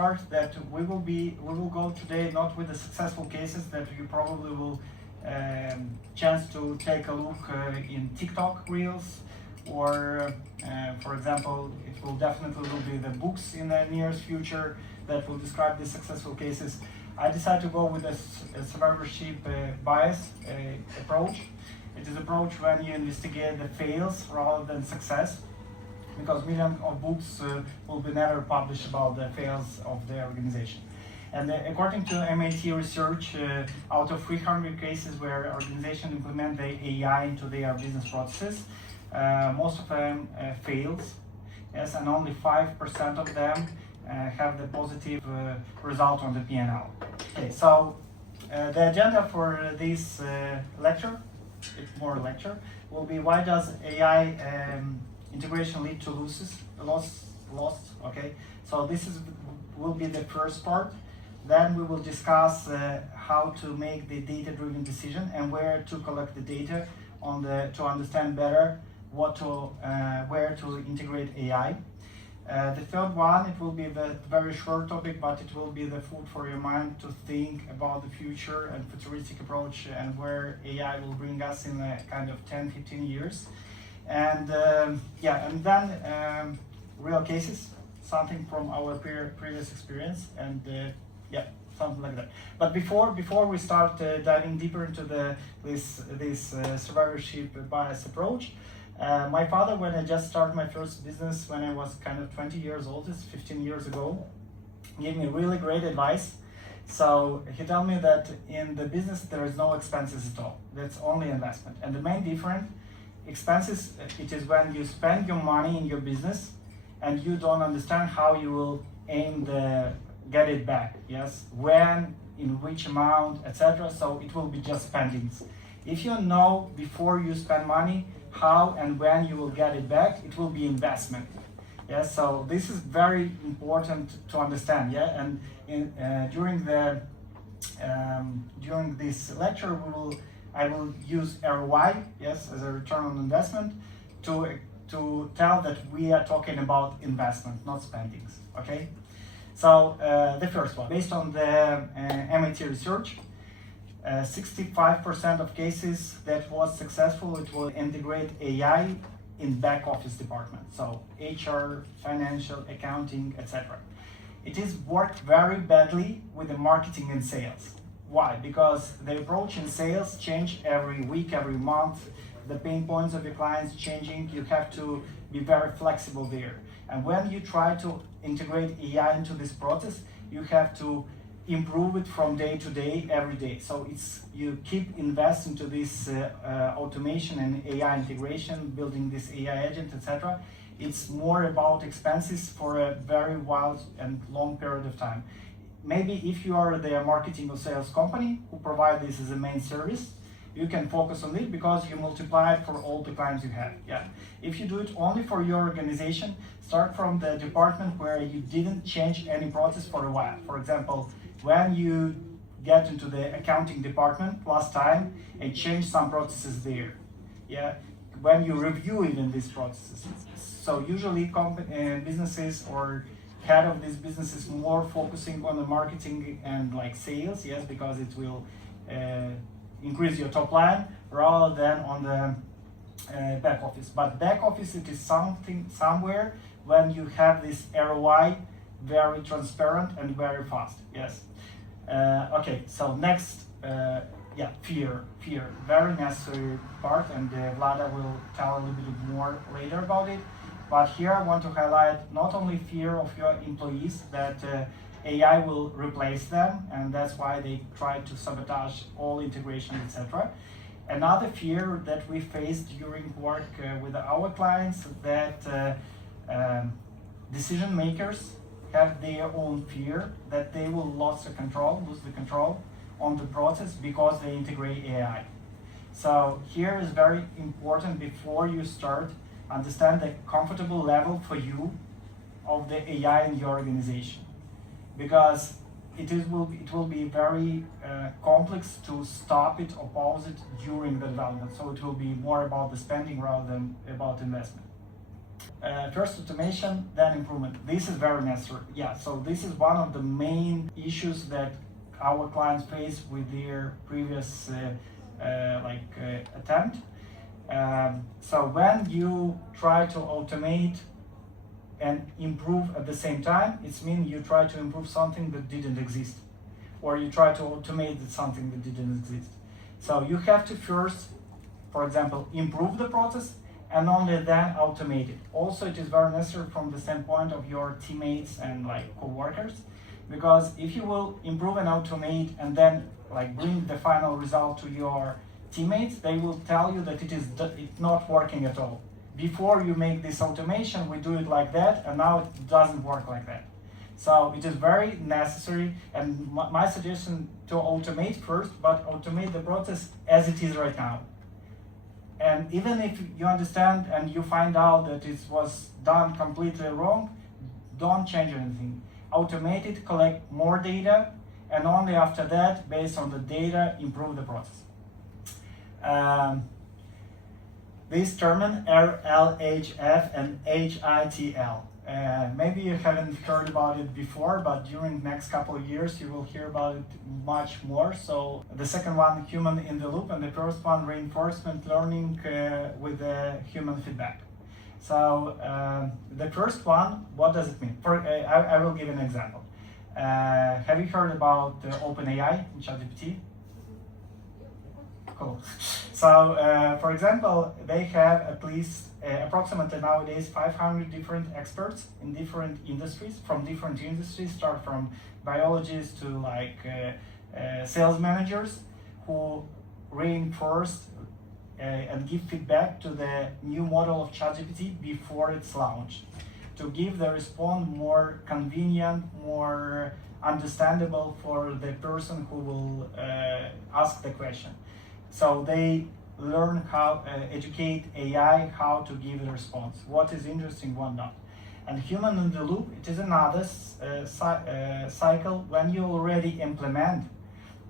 start that we will go today not with the successful cases that you probably will chance to take a look in TikTok reels, or for example, it will definitely be the books in the nearest future that will describe the successful cases. I decided to go with a survivorship bias approach. It is an approach when you investigate the fails rather than success, because millions of books will be never published about the fails of the organization. And according to MIT research, out of 300 cases where organizations implement the AI into their business processes, most of them fails, yes, and only 5% of them have the positive result on the P&L. Okay, so the agenda for this lecture, it's more a lecture, will be why does AI integration lead to loss? Okay, so this will be the first part. Then we will discuss how to make the data-driven decision and where to collect the data to understand better where to integrate AI. The third one, it will be the very short topic, but it will be the food for your mind to think about the future and futuristic approach and where AI will bring us in a kind of 10-15 years. And and then real cases, something from our previous experience, and something like that. But before we start diving deeper into this survivorship bias approach, my father, when I just started my first business when I was kind of 20 years old, it's 15 years ago, gave me really great advice. So he told me that in the business there is no expenses at all. That's only investment. And the main difference, expenses, it is when you spend your money in your business and you don't understand how you will get it back. Yes, when, in which amount, etc. So it will be just spendings. If you know before you spend money how and when you will get it back, it will be investment. Yeah, so this is very important to understand. Yeah, and during this lecture I will use ROI, yes, as a return on investment, to tell that we are talking about investment, not spendings. Okay, so the first one, based on the MIT research, 65% of cases that was successful, it will integrate AI in back office department, so HR, financial, accounting, etc. It is worked very badly with the marketing and sales. Why? Because the approach in sales change every week, every month. The pain points of your clients changing. You have to be very flexible there. And when you try to integrate AI into this process, you have to improve it from day to day, every day. So you keep investing to this automation and AI integration, building this AI agent, etc. It's more about expenses for a very wild and long period of time. Maybe if you are the marketing or sales company who provide this as a main service, you can focus on it because you multiply it for all the clients you have. Yeah. If you do it only for your organization, start from the department where you didn't change any process for a while. For example, when you get into the accounting department last time and change some processes there. Yeah. When you review even these processes. So usually businesses or head of this business is more focusing on the marketing and like sales, yes, because it will increase your top line rather than on the back office. But back office, it is somewhere when you have this ROI very transparent and very fast. Yes. Okay. So next, fear, very necessary part, and Vlada will tell a little bit more later about it. But here I want to highlight not only fear of your employees that AI will replace them, and that's why they try to sabotage all integration, etc. Another fear that we face during work with our clients that decision makers have their own fear that they will lose the control on the process because they integrate AI. So here is very important before you start, understand the comfortable level for you of the AI in your organization, because it will be very complex to stop it or pause it during the development. So it will be more about the spending rather than about investment. First automation, then improvement. This is very necessary. Yeah, so this is one of the main issues that our clients face with their previous attempt. So when you try to automate and improve at the same time, it means you try to improve something that didn't exist, or you try to automate something that didn't exist. So you have to first, for example, improve the process and only then automate it. Also, it is very necessary from the standpoint of your teammates and co-workers, because if you will improve and automate and then bring the final result to your teammates, they will tell you that it's not working at all. Before you make this automation, we do it like that, and now it doesn't work like that. So it is very necessary, and my suggestion to automate first, but automate the process as it is right now. And even if you understand and you find out that it was done completely wrong, don't change anything. Automate it, collect more data, and only after that, based on the data, improve the process. This term, RLHF and HITL. Maybe you haven't heard about it before, but during the next couple of years you will hear about it much more. So the second one, human in the loop, and the first one, reinforcement learning with human feedback. So the first one, what does it mean? I will give an example. Have you heard about OpenAI in ChatGPT? Cool. So, for example, they have at least approximately nowadays 500 different experts in different industries, start from biologists to sales managers, who reinforce and give feedback to the new model of ChatGPT before it's launched, to give the response more convenient, more understandable for the person who will ask the question. So they learn how educate AI how to give a response. What is interesting, what not. And human in the loop, it is another cycle when you already implement,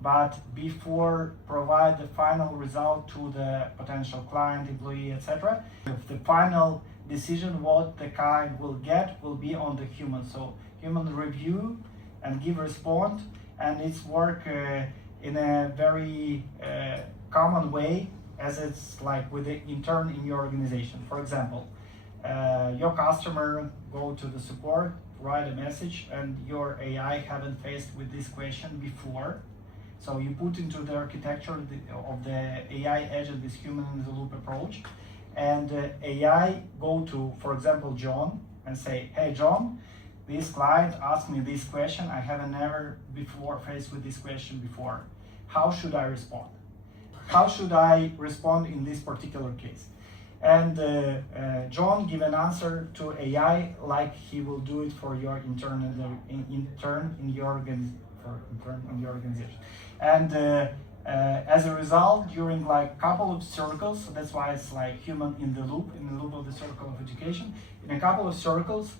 but before provide the final result to the potential client, employee, etc. The final decision what the client will get will be on the human. So human review and give response, and it's work in a very common way, as it's with the intern in your organization. For example, your customer go to the support, write a message, and your AI haven't faced with this question before. So you put into the architecture of the AI agent this human in the loop approach, and AI go to, for example, John, and say, hey John, this client asked me this question, I haven't never before faced with this question before. How should I respond? How should I respond in this particular case? And John give an answer to AI like he will do it for your intern in your organization. And as a result, during couple of circles, so that's why it's human in the loop of the circle of education. In a couple of circles,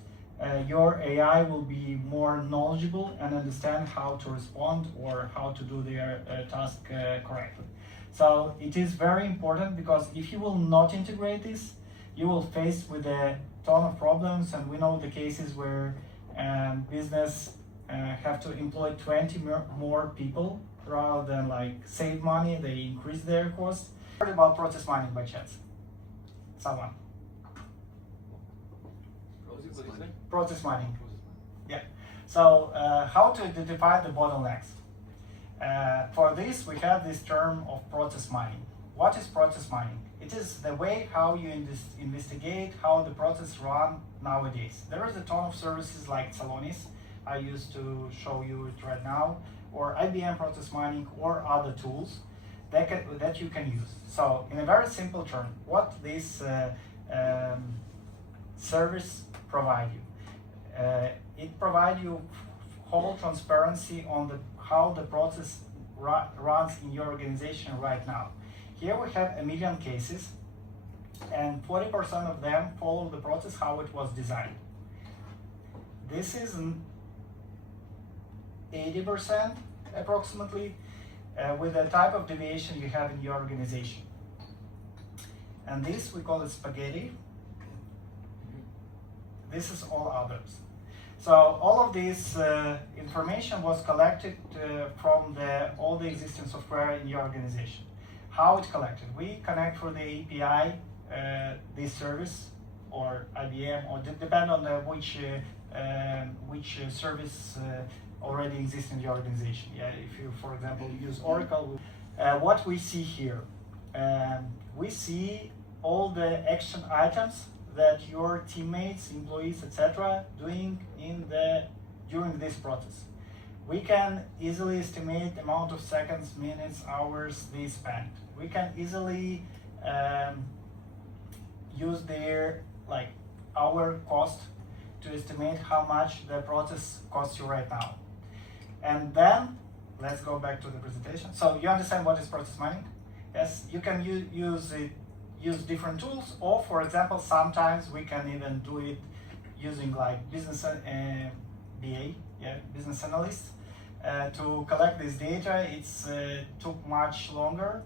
your AI will be more knowledgeable and understand how to respond or how to do their task correctly. So it is very important, because if you will not integrate this, you will face with a ton of problems, and we know the cases where business have to employ 20 more people rather than save money, they increase their costs. What about process mining by chance? Someone? Process mining. Yeah. So how to identify the bottlenecks? For this, we have this term of process mining. What is process mining? It is the way how you investigate how the process run nowadays. There is a ton of services like Salonis, I used to show you it right now, or IBM process mining, or other tools that you can use. So in a very simple term, what this service provide you? It provide you whole transparency on how the process runs in your organization right now. Here we have 1 million cases, and 40% of them follow the process how it was designed. This is 80% approximately with the type of deviation you have in your organization. And this we call it spaghetti. this is all others. So all of this information was collected from all the existing software in your organization. How it collected? We connect through the API this service, or IBM, or depend on which service already exists in the organization. Yeah, if you, for example, use Oracle, what we see here, we see all the action items that your teammates, employees, etc., doing during this process. We can easily estimate the amount of seconds, minutes, hours they spent. We can easily use their hour cost to estimate how much the process costs you right now. And then let's go back to the presentation. So you understand what is process mining? Yes, you can use different tools, or for example, sometimes we can even do it using business BA, business analysts, to collect this data. It's took much longer,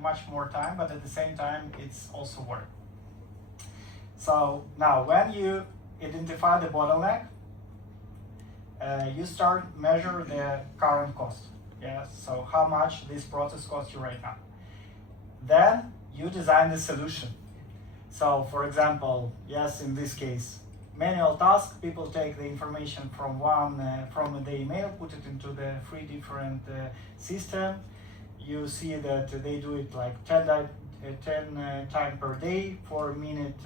much more time, but at the same time, it's also work. So now, when you identify the bottleneck, you start measure the current cost. Yeah, so how much this process costs you right now. Then you design the solution. So for example, yes, in this case, manual task, people take the information from the email, put it into the 3 different system. You see that they do it 10 times per day. For a minute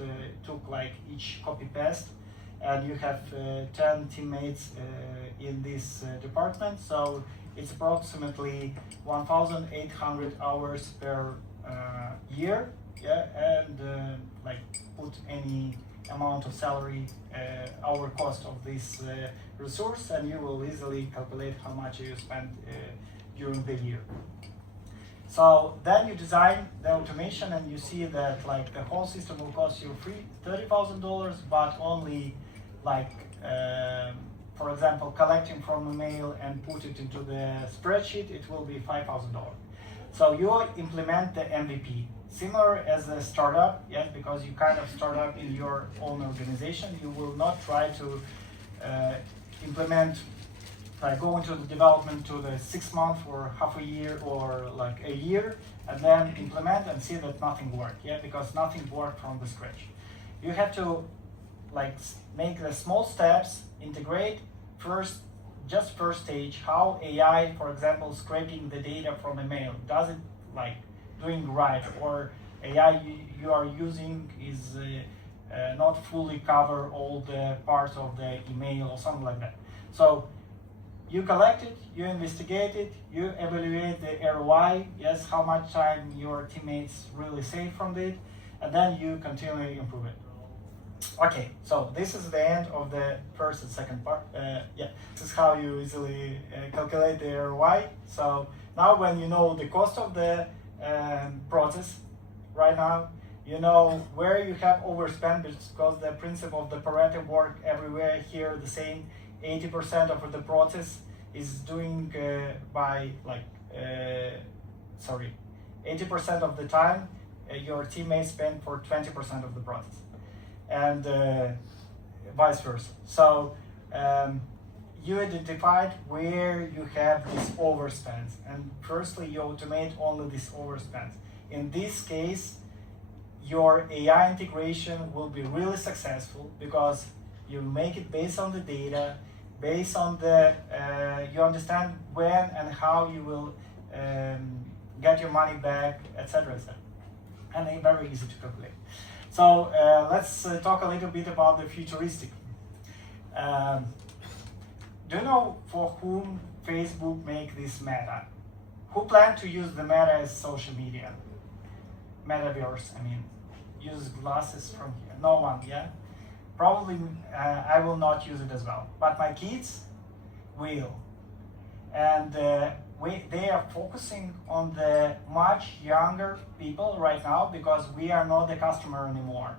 took each copy paste, and you have 10 teammates in this department. So it's approximately 1,800 hours per year, and put any amount of salary, hour cost of this resource, and you will easily calculate how much you spent during the year. So then you design the automation, and you see that the whole system will cost you $30,000, but only for example, collecting from email and put it into the spreadsheet, it will be $5,000. So you implement the MVP, similar as a startup, yes, because you kind of start up in your own organization. You will not try to implement, go into the development to the 6 months or half a year or a year, and then implement and see that nothing worked, yeah, because nothing worked from the scratch. You have to make the small steps, integrate first stage, how AI, for example, scraping the data from email, does it doing right, or AI you are using is not fully cover all the parts of the email or something like that. So you collect it, you investigate it, you evaluate the ROI, yes, how much time your teammates really save from it, and then you continually improve it. Okay, so this is the end of the first and second part. This is how you easily calculate the ROI. So now when you know the cost of the process, right now, you know where you have overspent, because the principle of the Pareto work everywhere here the same. 80% of the process is doing 80% of the time your teammates spend for 20% of the process, and vice versa. So you identified where you have these overspends, and firstly you automate only these overspends. In this case, your AI integration will be really successful because you make it based on the data, based on the, you understand when and how you will get your money back, etc., etc. And very easy to calculate. So let's talk a little bit about the futuristic. Do you know for whom Facebook make this Meta? Who plan to use the Meta as social media? Metaverse, I mean, use glasses from here. No one, yeah? Probably I will not use it as well, but my kids will. And they are focusing on the much younger people right now, because we are not the customer anymore.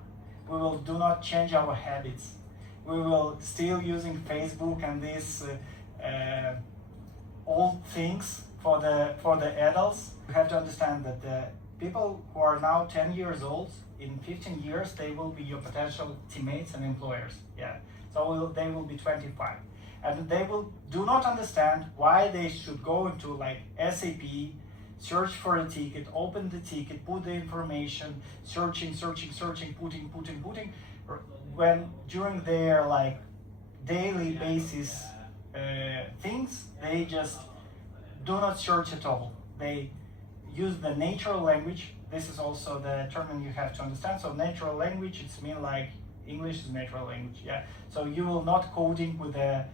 We will do not change our habits. We will still using Facebook and these old things for the adults. You have to understand that the people who are now 10 years old, in 15 years they will be your potential teammates and employers. Yeah, so they will be 25, and they will do not understand why they should go into like SAP, search for a ticket, open the ticket, put the information, searching, putting, when during their like daily basis things, they just do not search at all. They use the natural language. This is also the term you have to understand. So natural language, it's mean like English is natural language. Yeah. So you will not coding with a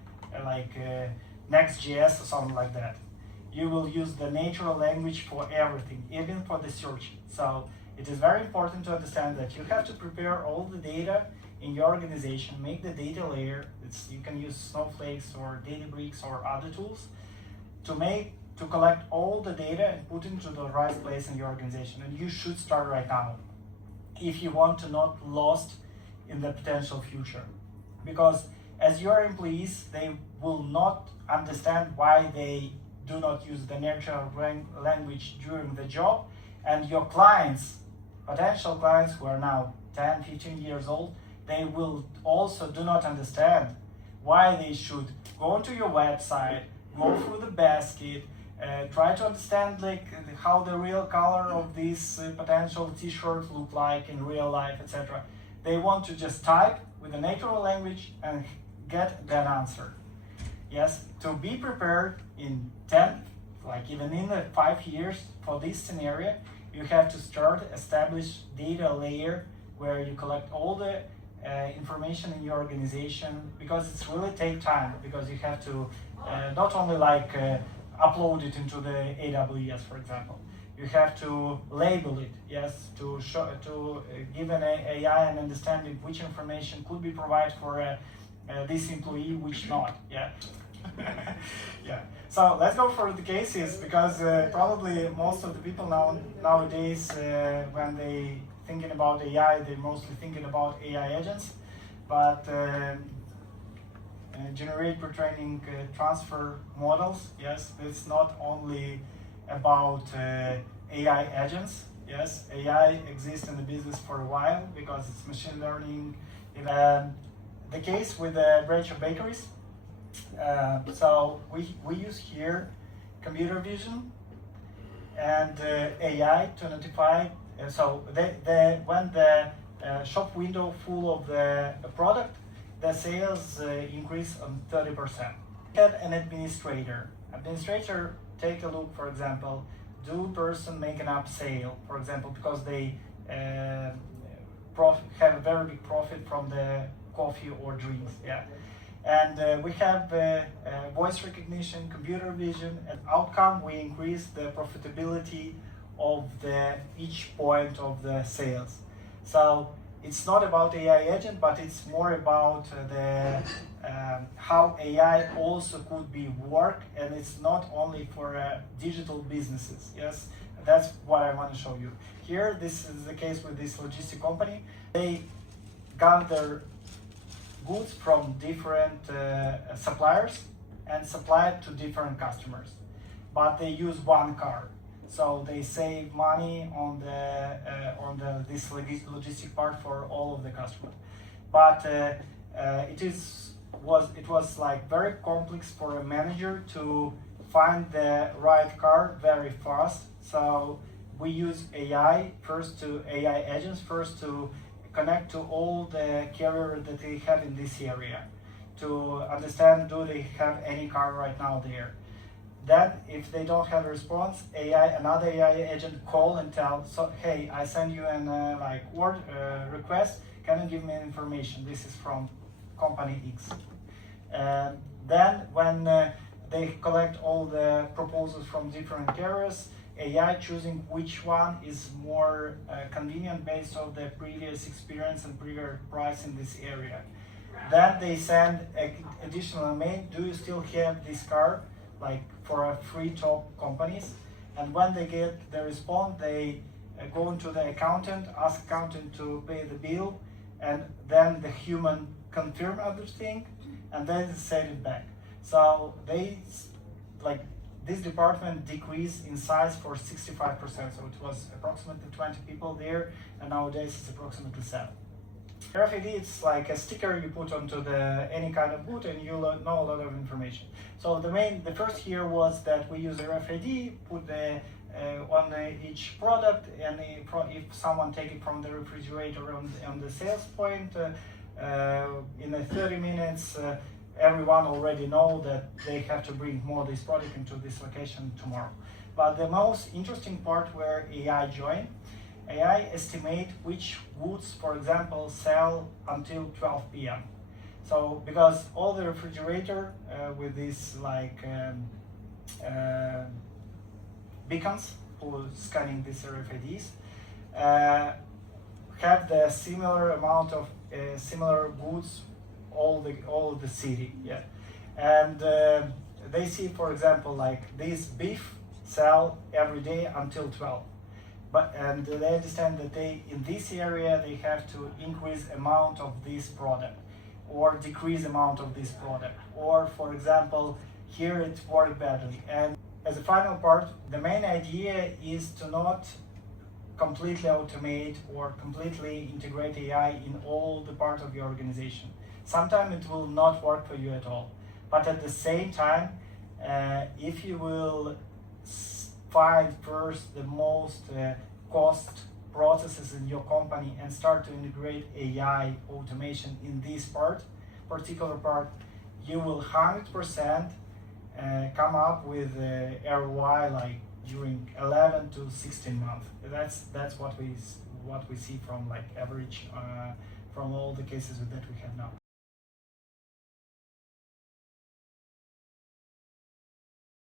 Next.js or something like that. You will use the natural language for everything, even for the search. So it is very important to understand that you have to prepare all the data in your organization, make the data layer. You can use Snowflakes or Databricks or other tools to collect all the data and put into the right place in your organization. And you should start right now if you want to not lost in the potential future. Because as your employees, they will not understand why they do not use the natural language during the job, and your clients, potential clients who are now 10, 15 years old, they will also do not understand why they should go onto your website, go through the basket, try to understand like how the real color of this potential t-shirt look like in real life, etc. They want to just type with the natural language and get that answer. Yes, to be prepared in 10, like even in the 5 years for this scenario, you have to establish data layer where you collect all the information in your organization, because it's really take time, because you have to not only like upload it into the AWS, for example. You have to label it, yes, to give an AI an understanding which information could be provided for this employee, which not. Yeah. Yeah. So let's go for the cases, because probably most of the people nowadays when they thinking about AI, they're mostly thinking about AI agents, but generate pre-training transfer models. Yes, it's not only about AI agents. Yes, AI exists in the business for a while because it's machine learning. The case with the branch of bakeries. So we use here computer vision and AI to notify. So when the shop window full of the product, the sales increase on 30%. Have an administrator. Administrator, take a look, for example, do person make an up sale, for example, because they have a very big profit from the coffee or drinks. Yeah. And we have voice recognition, computer vision, and outcome, we increase the profitability of each point of the sales. So it's not about AI agent, but it's more about how AI also could be work, and it's not only for digital businesses. Yes, that's what I want to show you. Here, this is the case with this logistic company. They gather goods from different suppliers and supply it to different customers, but they use one car. So they save money on this logistic part for all of the customers. But it was like very complex for a manager to find the right car very fast. So we use AI agents first to connect to all the carriers that they have in this area to understand, do they have any car right now there. Then, if they don't have a response, another AI agent call and tell, so hey, I send you an word request. Can you give me information? This is from company X. Then, when they collect all the proposals from different carriers, AI choosing which one is more convenient based on the previous experience and previous price in this area. Then they send additional mail. Do you still have this car? Like for a free top companies, and when they get the response, they go into the accountant, ask accountant to pay the bill, and then the human confirm everything, and then send it back. So they this department decreased in size for 65%. So it was approximately 20 people there, and nowadays it's approximately 7. RFID, it's like a sticker you put onto any kind of boot, and you know a lot of information. So the first here was that we use RFID, put on each product, and if someone take it from the refrigerator on the sales point, in 30 minutes, everyone already know that they have to bring more this product into this location tomorrow. But the most interesting part where AI joined, AI estimate which goods, for example, sell until 12 p.m. So because all the refrigerator with these like beacons who scanning these RFIDs have the similar amount of similar goods all the city, yeah, and they see, for example, like this beef sell every day until 12. And they understand that in this area they have to increase amount of this product or decrease amount of this product, or for example here it worked badly. And as a final part, the main idea is to not completely automate or completely integrate AI in all the parts of your organization. Sometimes it will not work for you at all, but at the same time, if you will find first the most cost processes in your company and start to integrate AI automation in this particular part, you will 100% come up with ROI like during 11 to 16 months. That's what we see from like average from all the cases that we have now.